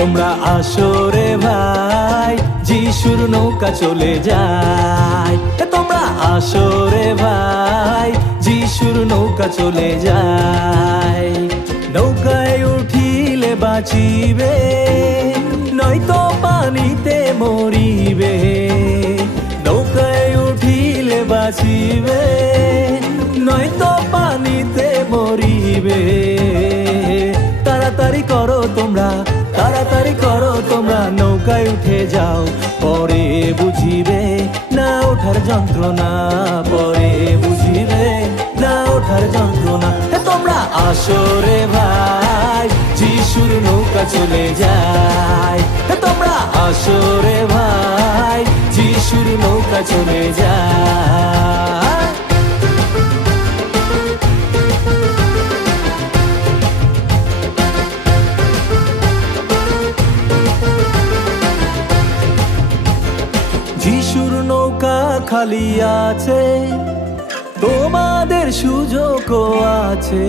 তোমরা আসো রে ভাই, যিশুর নৌকা চলে যায়। তোমরা আসো রে ভাই, যিশুর নৌকা চলে যায়। নৌকায় উঠিলে বাঁচিবে, নয়তো পানিতে মরিবে। নৌকায় উঠিলে বাঁচিবে, নয়তো পানিতে মরিবে। তাড়াতাড়ি করো তোমরা, তাড়াতাড়ি করো তোমরা, নৌকায় উঠে যাও। পরে বুঝিবে না ওঠার যন্ত্রণা, পরে বুঝিবে না ওঠার যন্ত্রণা। তোমরা আসো রে ভাই, যিশুর নৌকা চলে যায়। তোমরা আসো রে ভাই, যিশুর নৌকা চলে যায়। যিশুর নৌকা খালি আছে, তোমাদের সুযোগও আছে।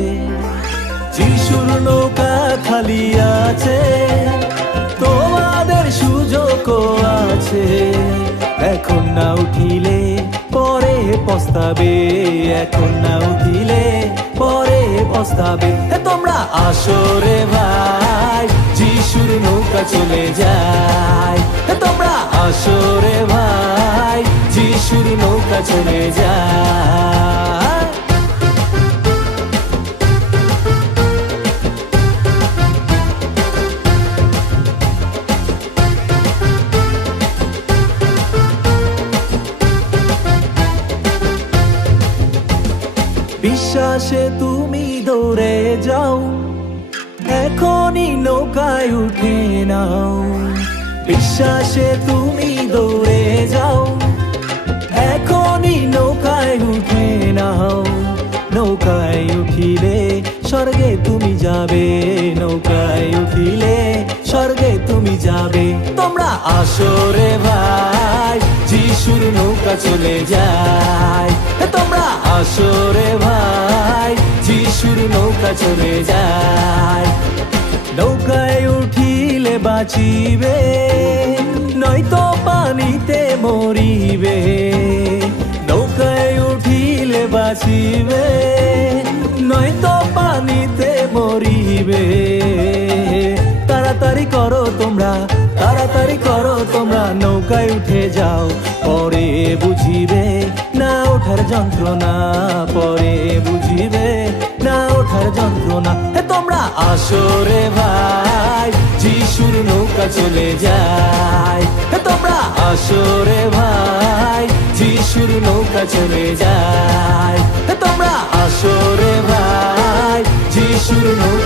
যিশুর নৌকা খালি আছে, তোমাদের সুযোগও আছে। এখন না উঠিলে পরে পস্তাবে, এখন না উঠিলে পরে পস্তাবে। তোমরা আসো রে ভাই, যিশুর নৌকা চলে যায়। তোমরা আসো রে ভাই, যিশুর নৌকা চলে যায়। বিশ্বাসে তুমি দৌড়ে যাও, এখনই নৌকায় উঠে নাও। বিশ্বাসে তুমি দৌড়ে যাও, এখনই নৌকায় উঠে নাও। নৌকায় উঠিলে স্বর্গে তুমি যাবে, নৌকায় উঠিলে স্বর্গে তুমি যাবে। তোমরা আসো রে ভাই, যিশুর নৌকা চলে যায়। তোমরা আসো রে ভাই, যিশুর নৌকা চলে যায়। নৌকায় উঠিলে বাঁচিবে, নয়তো পানিতে মরিবে। নৌকায় উঠিলে বাঁচিবে, নয়তো পানিতে মরিবে। তাড়াতাড়ি করো তোমরা, তাড়াতাড়ি করো তোমরা, নৌকায় উঠে যাও। পরে বুঝিবে না ওঠার যন্ত্রণা, পরে বুঝিবে না ওঠার যন্ত্রণা। তোমরা আসো রে ভাই, যিশুর নৌকা চলে যায়। তোমরা আসো রে ভাই, যিশুর নৌকা চলে যায়। তোমরা আসো রে ভাই, যিশুর নৌকা